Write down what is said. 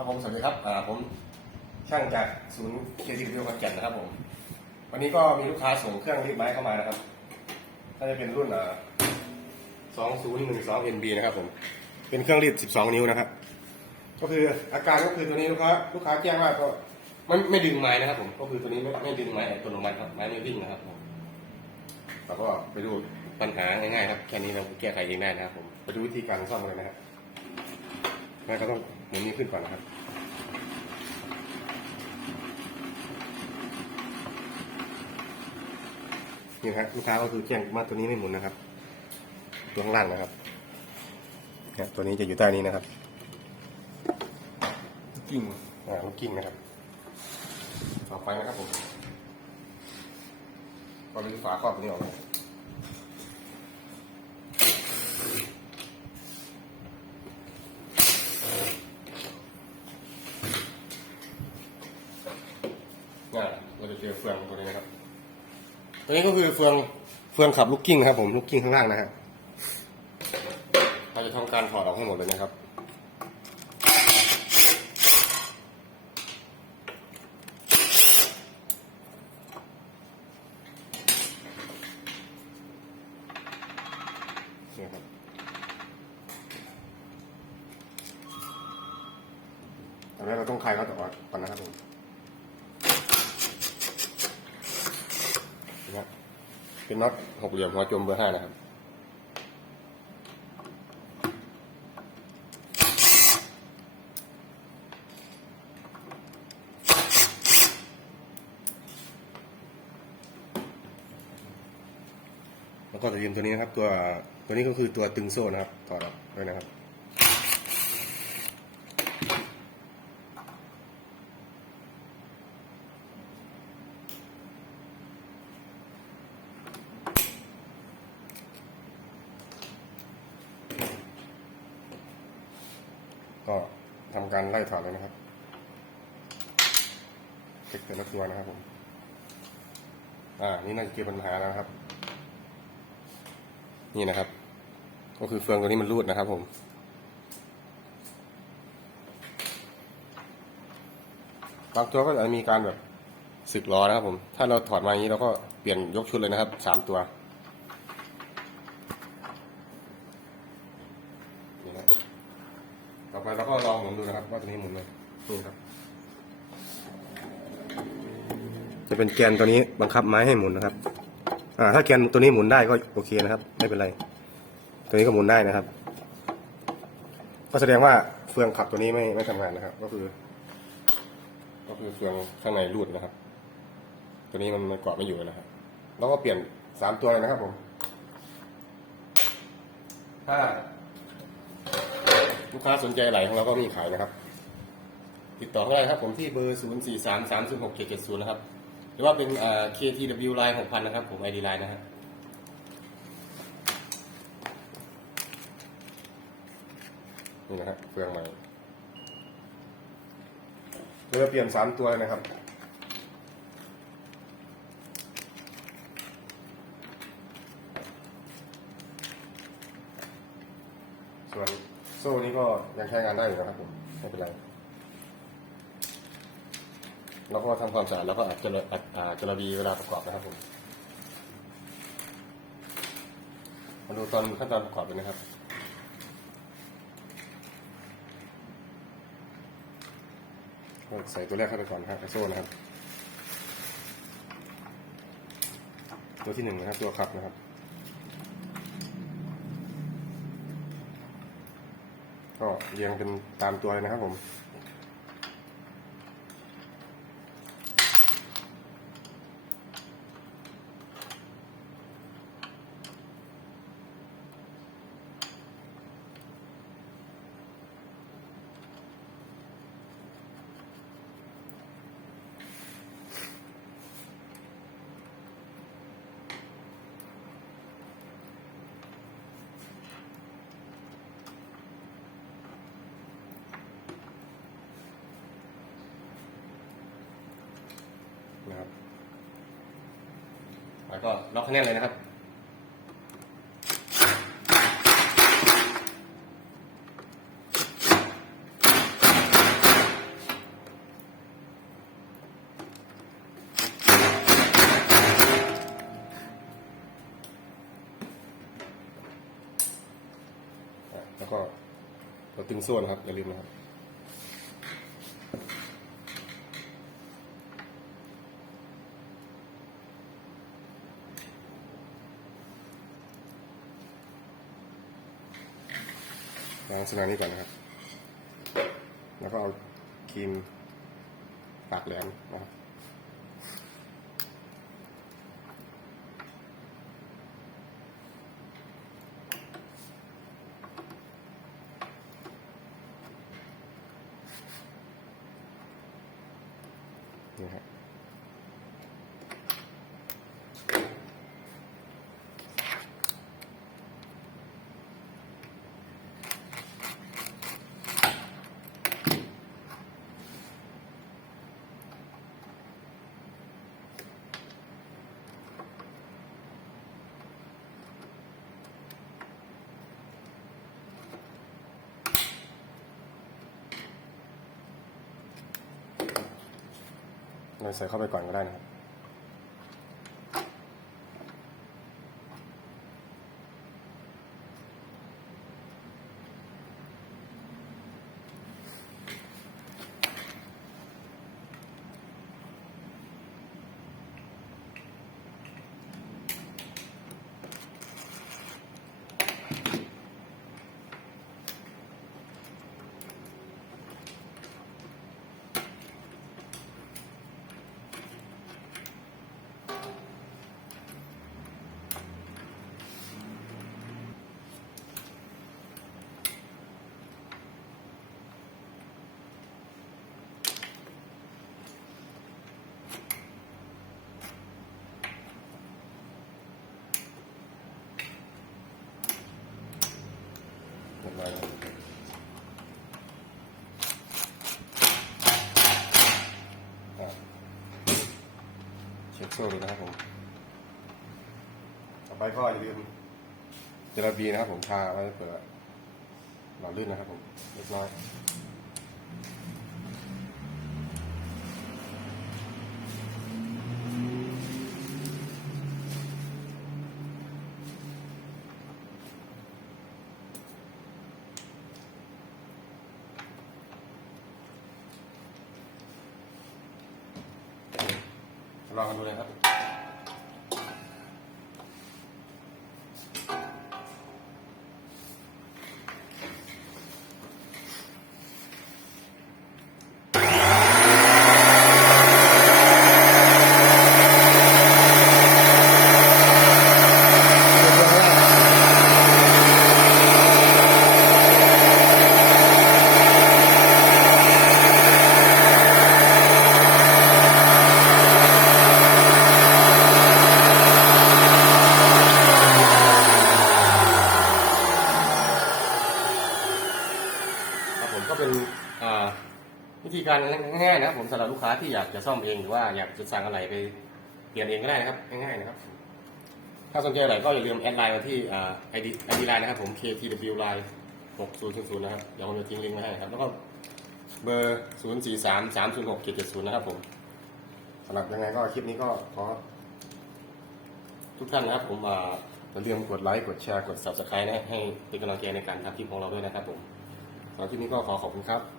ครับผมสวัสดีครับอ่าผมช่างจากศูนย์เคทีวิวขอนแก่นนะครับ ผม วันนี้ก็มีลูกค้าส่งเครื่องรีดไม้เข้ามานะครับน่าจะเป็นรุ่นอ่า2012 NB นะครับ ผม เป็นเครื่องรีด12นิ้วนะครับ ก็คืออาการก็คือตัวนี้ลูกค้าลูกค้าแจ้งว่าก็ไม่ไม่ดึงไม้นะครับ ผม ก็คือตัวนี้ไม่ไม่ดึงไม้อัตโนมัติครับไม้ไม่วิ่งนะครับผมเราก็ไปดูปัญหาง่ายๆครับแค่นี้เราแก้ไขเองได้นะครับ ผมไปดูวิธีการซ่อมเลยนะครับแม่ก็ต้อง หมุนนี้ขึ้นก่อนนะครับนี่ครับลูกค้าก็คือแจ้งว่าตัวนี้ไม่หมุนนะครับตัวข้างล่างนะครับเนี่ยตัวนี้จะอยู่ใต้นี้นะครับกิ่งอ่าลูกกิ้งนะครับต่อไปนะครับผมก็รื้อฝาครอบตัวนี้ออกเลยน่าเราจะเจอเฟืองตัวนี้นะครับ ตัวนี้ก็คือเฟืองเฟืองขับลูกกิ้งครับผมลูกกิ้งข้างล่างนะครับเราจะทำการถอดออกให้หมดเลยนะครับนี่ครับตอนแรกเราต้องคลายเขาต่อก่อนนะครับผมนี่ครับ เป็นน็อตหกเหลี่ยมหัวจมเบอร์ห้านะครับแล้วก็จะยืมตัวนี้นะครับ ตัวตัวนี้ก็คือตัวตึงโซ่นะครับถอดออกด้วยนะครับ ก็ทำการไล่ถอดเลยนะครับเช็คแต่ละตัวนะครับผม อ่า นี่น่าจะเจอปัญหาแล้วนะครับ นี่นะครับ ก็คือเฟืองตัวนี้มันรูดนะครับผม บางตัวก็จจะมีการแบบสึกล้อนะครับผม ถ้าเราถอดมาอย่างนี้เราก็เปลี่ยนยกชุดเลยนะครับ สามตัว นี่นะต่อไปเราก็ลองหมุนดูนะครับ ว่าตัวนี้หมุนเลยนี่ครับ จะเป็นแกนตัวนี้บังคับไม้ให้หมุนนะครับ อ่า ถ้าแกนตัวนี้หมุนได้ก็โอเคนะครับ ไม่เป็นไร ตัวนี้ก็หมุนได้นะครับ ก็แสดงว่าเฟืองขับตัวนี้ไม่ไม่ทำงานนะครับ ก็คือ ก็คือเฟืองข้างในรูดนะครับ ตัวนี้มันมันเกาะไม่อยู่นะครับ แล้วก็เปลี่ยนสามตัวเลยนะครับผม ถ้าลูกค้าสนใจไหลของเราก็มีขายนะครับ ติดต่อได้ครับผมที่เบอร์ 0 4 3 3 0 6 7 7 0 นะครับ รือว่าเป็นเอ่อ KTW Line 6,000 นะครับ ผม ID Line นะฮะนี่นะครับเฟืองใหม่เราจะเปลี่ยนสามตัวเลยนะครับ ส่วนโซ่นี้ก็ยังใช้งานได้อยู่นะครับผม ไม่เป็นไร แล้วก็ทำความสะอาดแล้วก็อาจจะอาจอ่าจะระบีเวลาประกอบนะครับผมมาดูตอนขั้นตอนประกอบเลยนะครับใส่ตัวแรกเข้าไปก่อนนะครับไอโซ่นะครับ ตัวที่หนึ่งนะครับ ตัวขับนะครับ ก็เรียงเป็นตามตัวเลยนะครับผม นะครับแล้วก็ล็อกให้แน่นเลยนะครับ แล้วก็ตัวตึงโซ่นะครับอย่าลืมนะครับ ล้างลักษณะนี้ก่อนนะครับ แล้วก็เอาครีมปากแหลมนะครับนี่ครับ เราใส่เข้าไปก่อนก็ได้นะครับ เช็คโซ่ดูนะครับผมต่อไปก็อย่าลืมเจลาบีนะครับผมทาไว้เปิดหล่อลื่นนะครับผมเรียบร้อย ลองดูนะครับ ครับผมก็เป็นวิธีการง่ายๆนะครับผมสำหรับลูกค้าที่อยากจะซ่อมเองหรือว่าอยากจะสั่งอะไรไปเปลี่ยนเองก็ได้นะครับง่ายๆนะครับ ถ้าสนใจอะไรก็อย่าลืมแอดไลน์มาที่ไอดีไอดีไลน์นะครับผม ktw line 6000นะครับเดี๋ยวผมจะทิ้งลิงก์ไว้ให้ครับแล้วก็เบอร์ 0 4 3 3 0 6 7 7 0 นะครับผมสำหรับยังไงก็คลิปนี้ก็ขอทุกท่านนะครับผมอ่าอย่าลืมกดไลค์กดแชร์กด subscribe นะให้เป็นกำลังใจในการทำคลิปของเราด้วยนะครับผม สำหรับคลิปนี้ก็ขอขอบคุณครับ